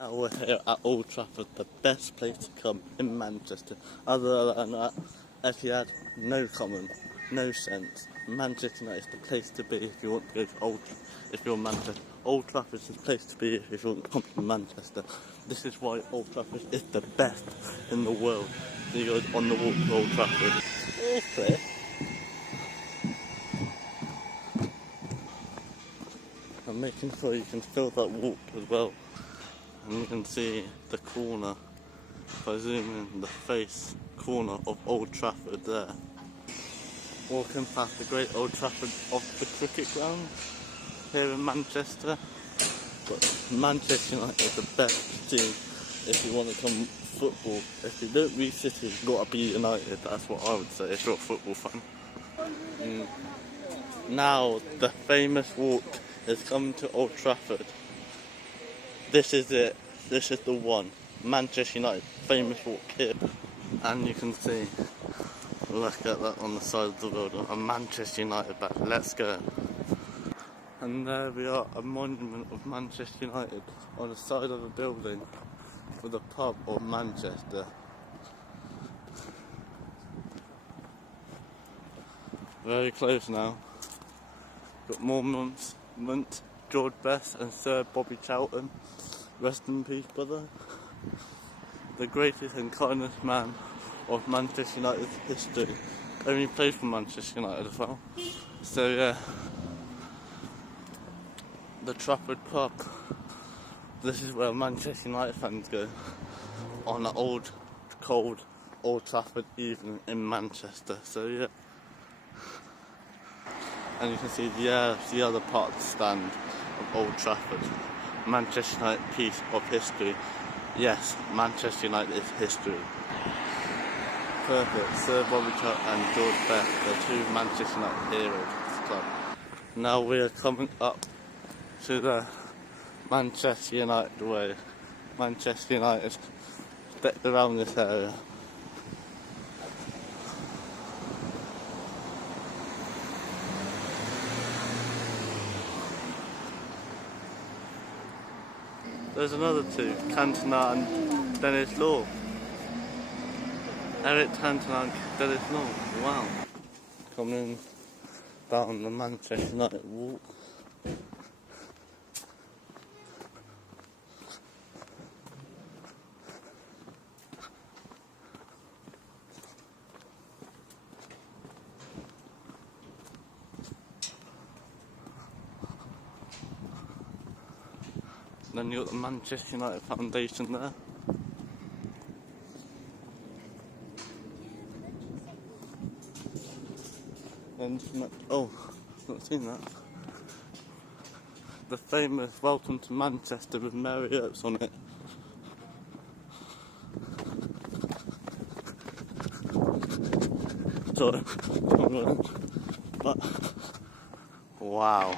Now we're here at Old Trafford, the best place to come in Manchester. Other than that, Etihad, no common, no sense. Manchester United is the place to be if you want to go to if you're Manchester. Old Trafford is the place to be if you want to come to Manchester. This is why Old Trafford is the best in the world. You go on the walk to Old Trafford. Okay. I'm making sure you can feel that walk as well. And you can see the corner, if I zoom in, the face corner of Old Trafford there. Walking past the great Old Trafford of the cricket ground here in Manchester. But Manchester United is the best team if you want to come football. If you don't be City, you've got to be United. That's what I would say if you're a football fan. Now the famous walk is coming to Old Trafford. This is it. This is the one. Manchester United, famous walk here. And you can see, look at that on the side of the road, a Manchester United back. Let's go. And there we are, a monument of Manchester United on the side of a building with a pub of Manchester. Very close now. Got more months. George Best and Sir Bobby Charlton. Rest in peace, brother. The greatest and kindest man of Manchester United's history. Only played for Manchester United as well. So yeah, the Trafford pub. This is where Manchester United fans go on an old, cold Old Trafford evening in Manchester. So yeah. And you can see the other part of the stand of Old Trafford. Manchester United piece of history. Yes, Manchester United is history. Perfect. Sir Bobby Charlton and George Best, the two Manchester United heroes of this club. Now we are coming up to the Manchester United way. Manchester United decked around this area. There's another two, Cantona and Dennis Law. Eric Cantona and Dennis Law. Wow. Coming down the Manchester United walk. Then you've got the Manchester United Foundation there. And not seen that. The famous Welcome to Manchester with Mary Earps on it. Sorry. But wow.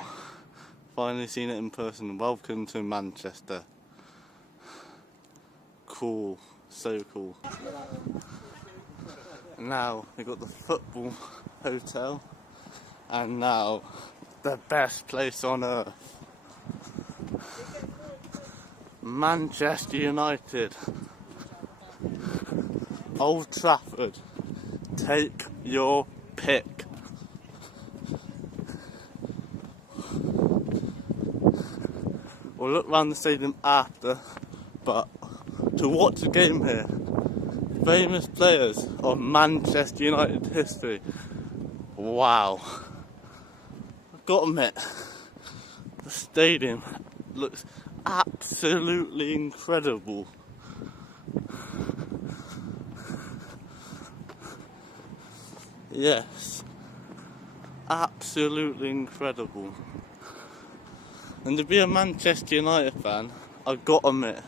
Finally seen it in person. Welcome to Manchester. Cool. So cool. And now we've got the football hotel. And now the best place on earth. Manchester United. Old Trafford. Take your pick. We'll look around the stadium after, but to watch the game here, famous players of Manchester United history. Wow. I've got to admit, the stadium looks absolutely incredible. Yes, absolutely incredible. And to be a Manchester United fan, I've got to admit,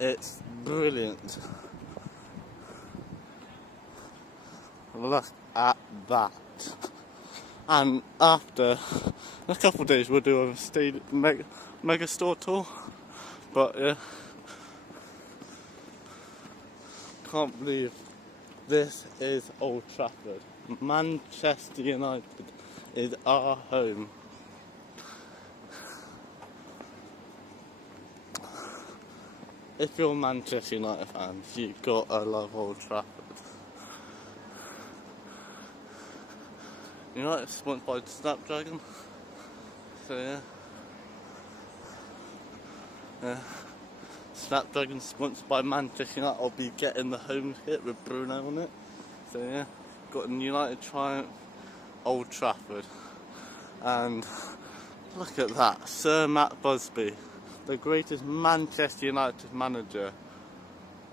it's brilliant. Look at that. And after a couple of days, we'll do a mega store tour. But yeah, can't believe this is Old Trafford. Manchester United is our home. if you're Manchester United fans, you've got to love Old Trafford. United is sponsored by Snapdragon, so yeah. Snapdragon sponsored by Manchester United. I'll be getting the home kit with Bruno on it, so yeah. Got a United triumph, Old Trafford, and look at that, Sir Matt Busby, the greatest Manchester United manager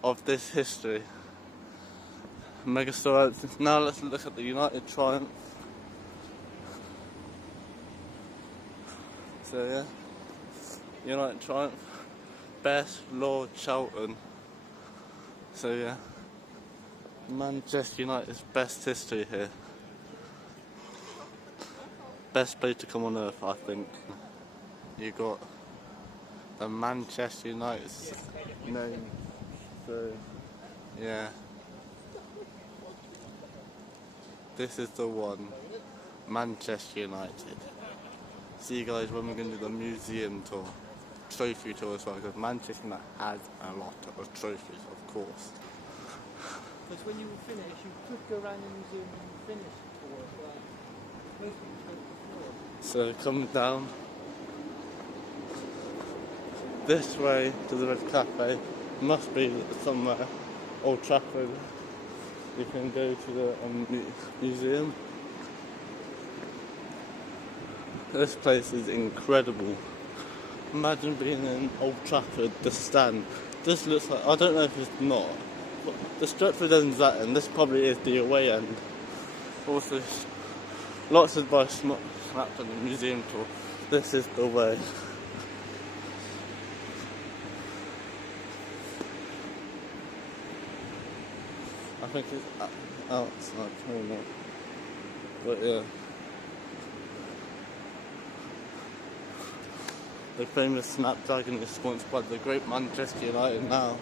of this history. Megastar. Now let's look at the United triumph. So yeah, United triumph, best Lord Charlton. So yeah, Manchester United's best history here. Best place to come on earth, I think. You got the Manchester United name. So yeah, this is the one, Manchester United. See you guys when we're going to do the museum tour, trophy tour as well, because Manchester United has a lot of trophies, of course. Because when you were finished, you could go around the museum and finish the tour as well. Most people take the floor. So coming down this way to the Red Cafe, must be somewhere, Old Trafford. You can go to the museum. This place is incredible. Imagine being in Old Trafford, the stand. This looks like, I don't know if it's not, but the Stretford end's that end. This probably is the away end. Also, lots of by snapped on the museum tour. This is the way. I think it's outside, I don't know. But yeah. The famous Snapdragon is sponsored by the great Manchester United now.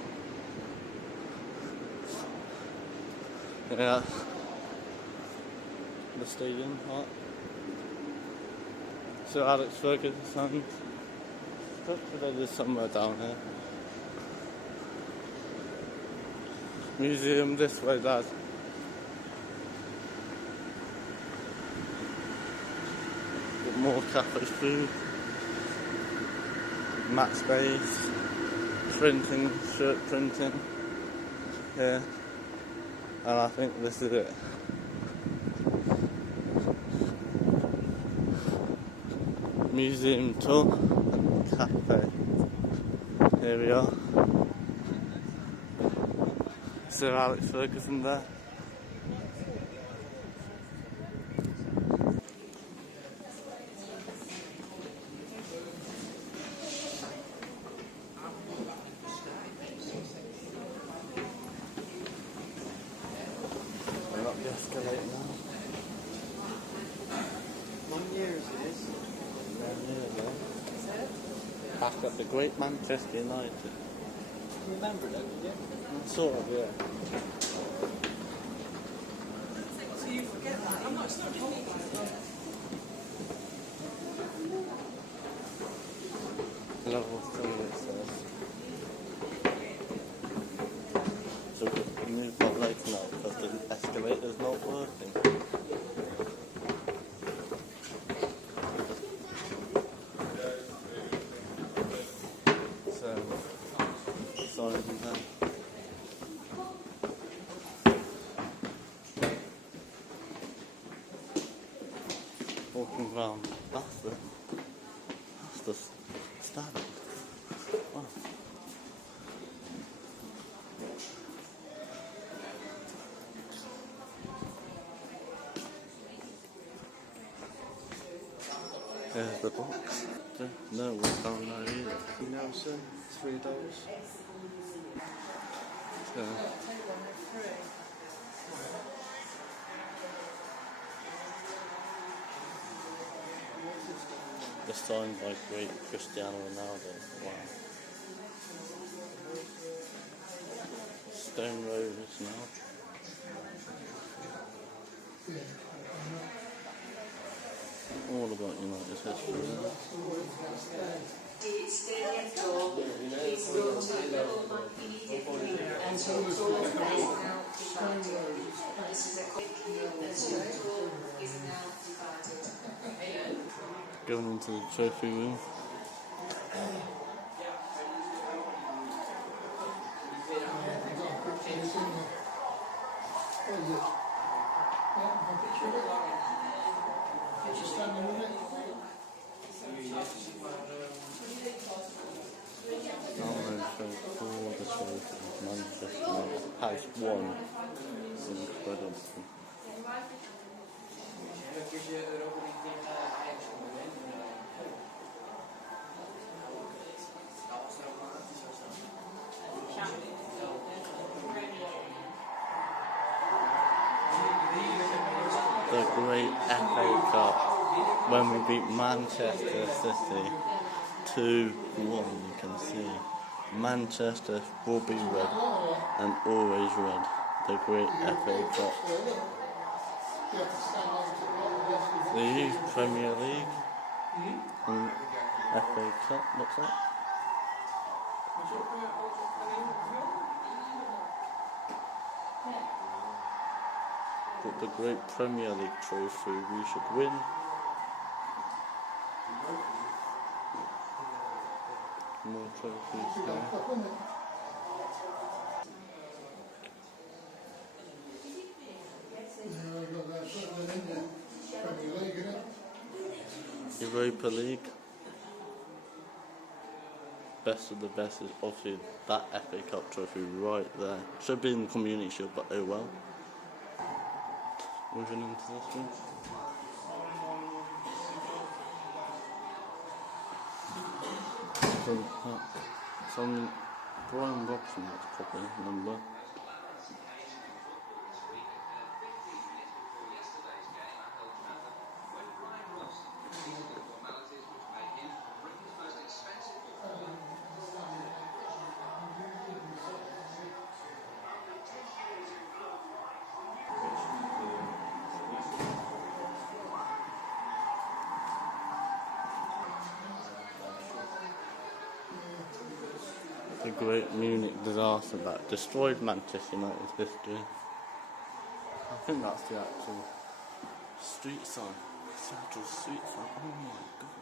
Yeah. The stadium, what? Sir Alex Ferguson's son. There's somewhere down here. Museum this way, Dad. Bit more cafe food. Mat space, printing, shirt printing, yeah, and I think this is it. Museum tour and cafe. Here we are. Sir Alex Ferguson there. We're up the escalator now. 1 year it is. 9 years ago. Back at the great Manchester United. You remember that, did you? Sort of, yeah. So you forget that. I'm not sure. Level 3 it says. So we can move on later now because the escalator's not working. So, sorry to do that. Walking around, that's the stand. Wow. There's the box. No one's down there either. Nelson, $3. So, the signed by great Cristiano Ronaldo. Wow. Stone Roses now. All about United's history. The stadium door is brought to you Going into the trophy room. All the trophies Manchester United has won. It's incredible. The great FA Cup when we beat Manchester City 2-1. You can see Manchester will be red and always red. The great FA Cup. The Youth Premier League and FA Cup looks like. But the great Premier League trophy we should win. More trophies there. Europa League. Best of the best is obviously that FA Cup trophy right there. Should be in the Community Shield, but oh well. Moving into this one. Some Brian Robson, that's probably the number. The great Munich disaster that destroyed Manchester United's history. I think that's the actual street sign. It's the actual street sign. Oh my goodness.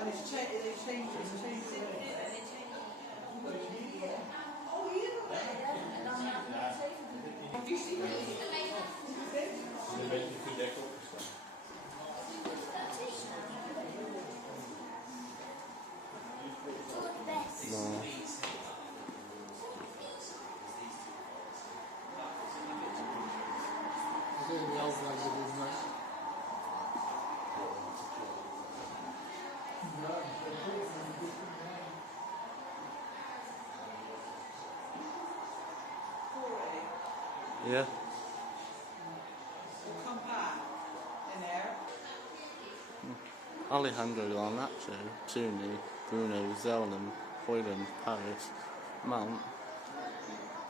And it's changed it. Have you seen it? No. Yeah. Come back in there. Alejandro Garnacho, Tooney, Bruno, Zelman, Hoyland, Paris, Mount,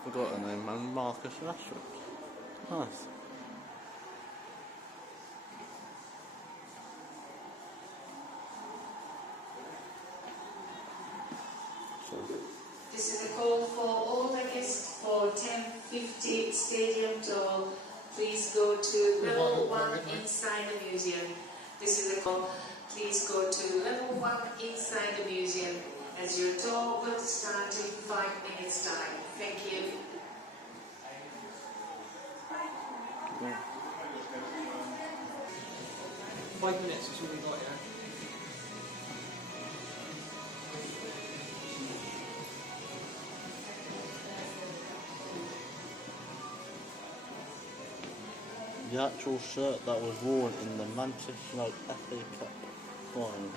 forgot her name, and Marcus Rashford. Nice. This is a call for all the guests for 10:50 Stadium Tour. Please go to level 1 inside the museum. This is a call. Please go to level 1 inside the museum as your tour will start in 5 minutes time. Thank you. Yeah. 5 minutes is all we got, yeah? The actual shirt that was worn in the Manchester United FA Cup final.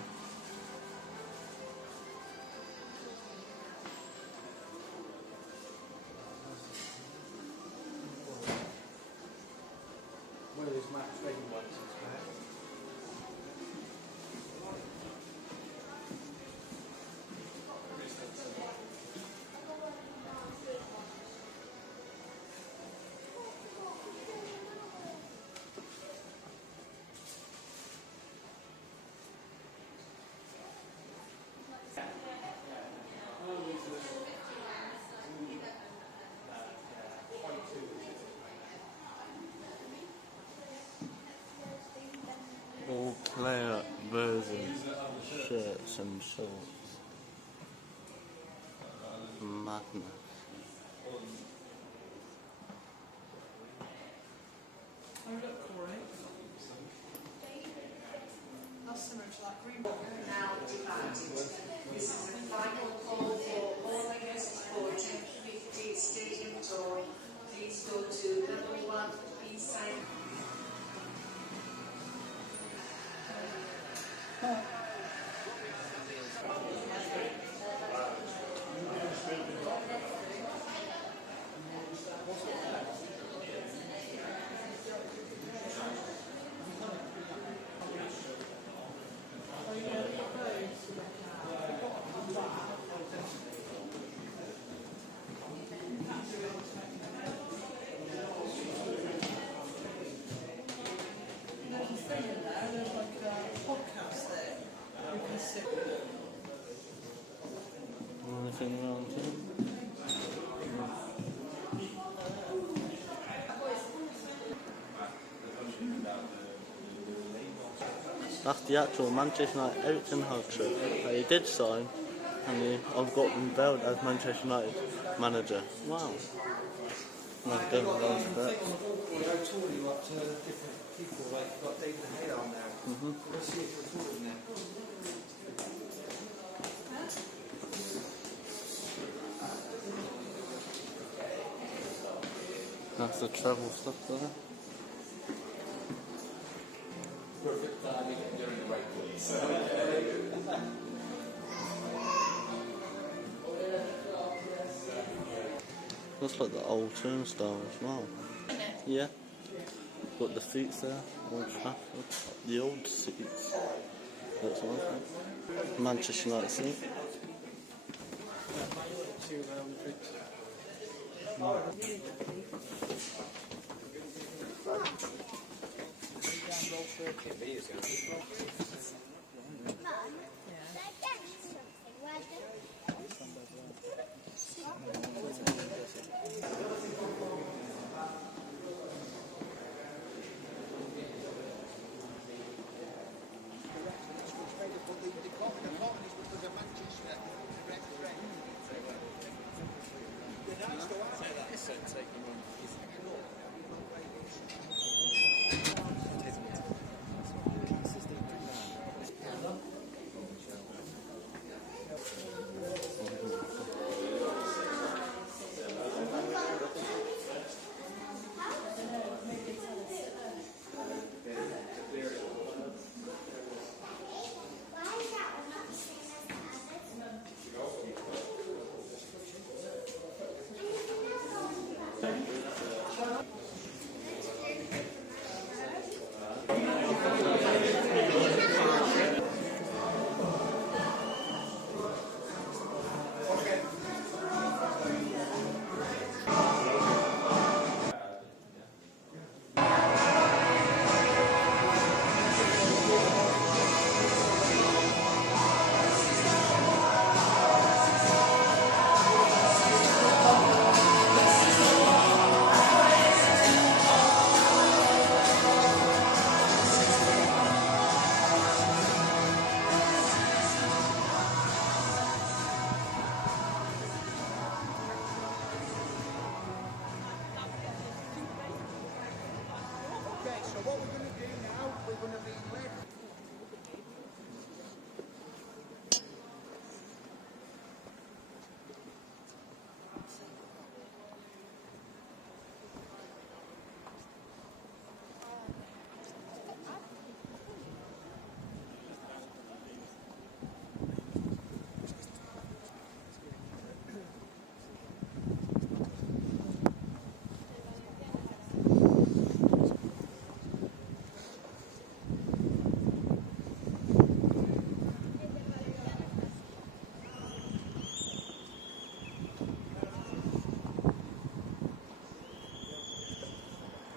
pants and shorts. Madness. Oh, look, Corey. That's similar to that green one. Now divided. This is the final call for all the guests for 10:50 Stadium Tour. Please go to level 1 inside. There's a thing in there, there's like a podcast there. You can sit. Anything around here? That's the actual Manchester United Everton Hug trip that he did sign, and I've got unveiled as Manchester United manager. Wow. Nice going on for that. They'll tour you up to different people, like you've got David De Gea on there. Let's see if we're touring there. That's the travel stuff there. Perfect timing, you're in the right place. Looks like the old turnstile as well. Yeah. Got the seats there, Old Trafford. The old seats. That's like it. Manchester United seat.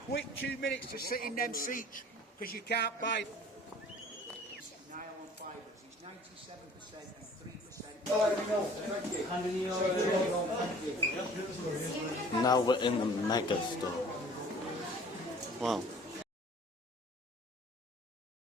Quick 2 minutes to sit in them seats, because you can't buy. Nylon fibres, it's 97% and 3%. Now we're in the mega store. Wow.